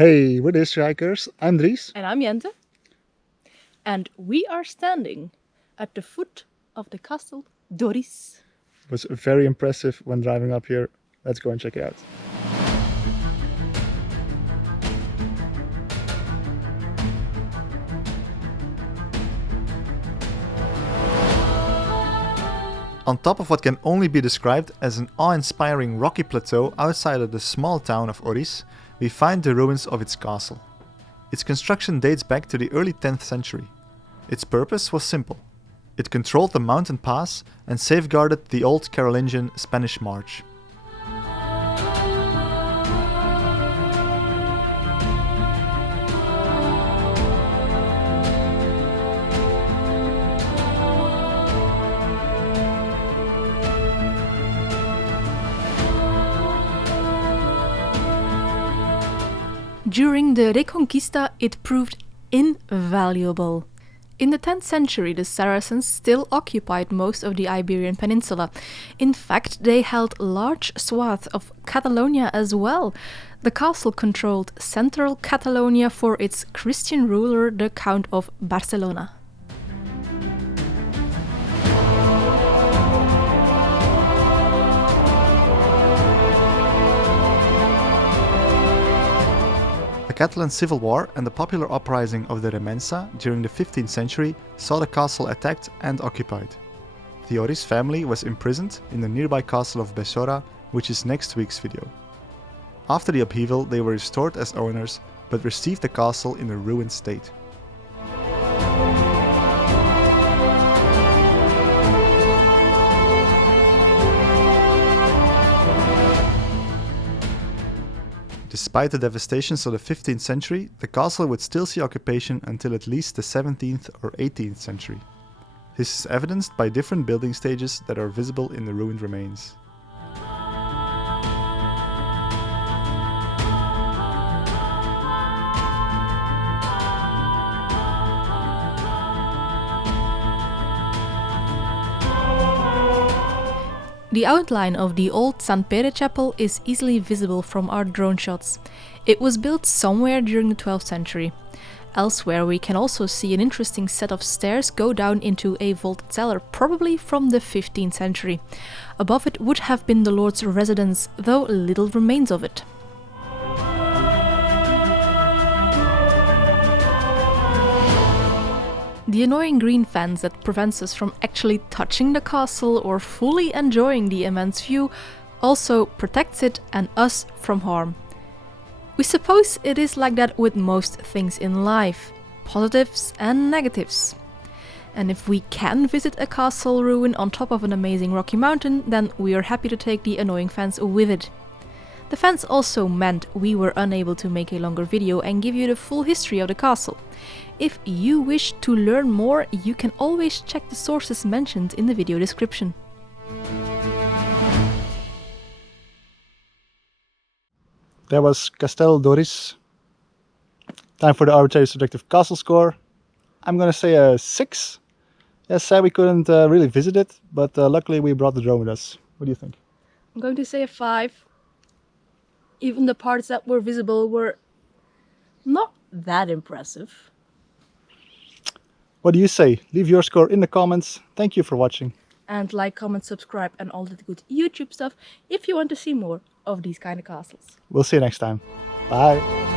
Hey, we're the Hitchhikers. I'm Dries. And I'm Jente. And we are standing at the foot of the Castle Doris. It was very impressive when driving up here. Let's go and check it out. On top of what can only be described as an awe-inspiring rocky plateau outside of the small town of Oris, we find the ruins of its castle. Its construction dates back to the early 10th century. Its purpose was simple. It controlled the mountain pass and safeguarded the old Carolingian Spanish March. During the Reconquista, it proved invaluable. In the 10th century, the Saracens still occupied most of the Iberian Peninsula. In fact, they held large swaths of Catalonia as well. The castle controlled central Catalonia for its Christian ruler, the Count of Barcelona. The Catalan Civil War and the popular uprising of the Remença during the 15th century saw the castle attacked and occupied. The Oris family was imprisoned in the nearby castle of Besora, which is next week's video. After the upheaval, they were restored as owners, but received the castle in a ruined state. Despite the devastations of the 15th century, the castle would still see occupation until at least the 17th or 18th century. This is evidenced by different building stages that are visible in the ruined remains. The outline of the old San Pere chapel is easily visible from our drone shots. It was built somewhere during the 12th century. Elsewhere we can also see an interesting set of stairs go down into a vaulted cellar, probably from the 15th century. Above it would have been the Lord's residence, though little remains of it. The annoying green fence that prevents us from actually touching the castle or fully enjoying the immense view also protects it and us from harm. We suppose it is like that with most things in life, positives and negatives. And if we can visit a castle ruin on top of an amazing rocky mountain, then we are happy to take the annoying fence with it. The fence also meant we were unable to make a longer video and give you the full history of the castle. If you wish to learn more, you can always check the sources mentioned in the video description. That was Castel Doris. Time for the arbitrary subjective castle score. I'm gonna say a 6. Yeah, sad we couldn't really visit it, but luckily we brought the drone with us. What do you think? I'm going to say a 5. Even the parts that were visible were not that impressive. What do you say? Leave your score in the comments. Thank you for watching. And like, comment, subscribe and all that good YouTube stuff if you want to see more of these kind of castles. We'll see you next time. Bye.